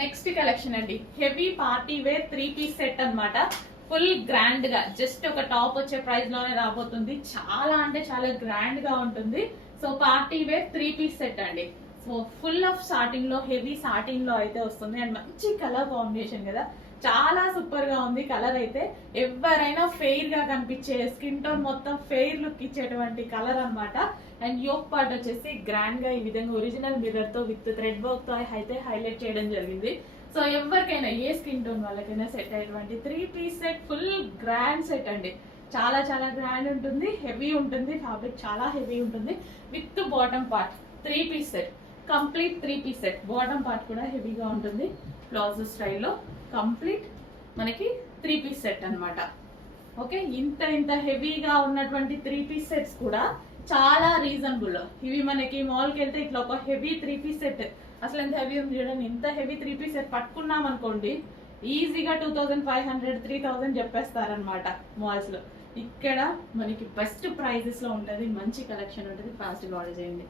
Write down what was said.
Next collection అండి, heavy party wear 3-piece set అన్నమాట. Full grand గా జస్ట్ ఒక టాప్ వచ్చే ప్రైస్ లోనే రాబోతుంది. చాలా అంటే చాలా గ్రాండ్ గా ఉంటుంది. So party wear 3-piece set అండి. సో ఫుల్ ఆఫ్ సాటిన్ లో, హెవీ సాటిన్ లో అయితే వస్తుంది. అండ్ మంచి కలర్ కాంబినేషన్ కదా, చాలా సూపర్ గా ఉంది కలర్ అయితే. ఎవరైనా ఫెయిర్ గా కనిపించే, స్కిన్ టోన్ మొత్తం ఫెయిర్ లుక్ ఇచ్చేటువంటి కలర్ అన్నమాట. అండ్ యోక్ పార్ట్ వచ్చేసి గ్రాండ్ గా ఈ విధంగా ఒరిజినల్ మిర్రర్ తో విత్ థ్రెడ్ వర్క్ తో అయితే హైలైట్ చేయడం జరిగింది. సో ఎవరికైనా ఏ స్కిన్ టోన్ వాళ్ళకైనా సెట్ అయ్యేటువంటి 3-piece set, full grand set అండి. చాలా చాలా గ్రాండ్ ఉంటుంది, హెవీ ఉంటుంది, ఫ్యాబ్రిక్ చాలా హెవీ ఉంటుంది. With bottom part 3-piece set, complete 3-piece set. Bottom part కూడా హెవీగా ఉంటుంది. ప్లాజో స్టైల్లో కంప్లీట్ మనకి 3-piece సెట్ అన్నమాట. ఓకే, ఇంత ఇంత హెవీగా ఉన్నటువంటి 3-piece సెట్స్ కూడా చాలా రీజనబుల్. ఇవి మనకి మాల్కి వెళ్తే ఇట్లా ఒక హెవీ 3-piece సెట్, అసలు ఎంత హెవీ ఉంది చూడండి. ఇంత హెవీ 3-piece సెట్ పట్టుకున్నాం అనుకోండి, ఈజీగా 2500 3000 చెప్పేస్తారనమాట మాల్స్ లో. ఇక్కడ మనకి బెస్ట్ ప్రైజెస్ లో ఉంటుంది, మంచి కలెక్షన్ ఉంటుంది. ఫాస్ట్ గా ఆర్డర్ చేయండి.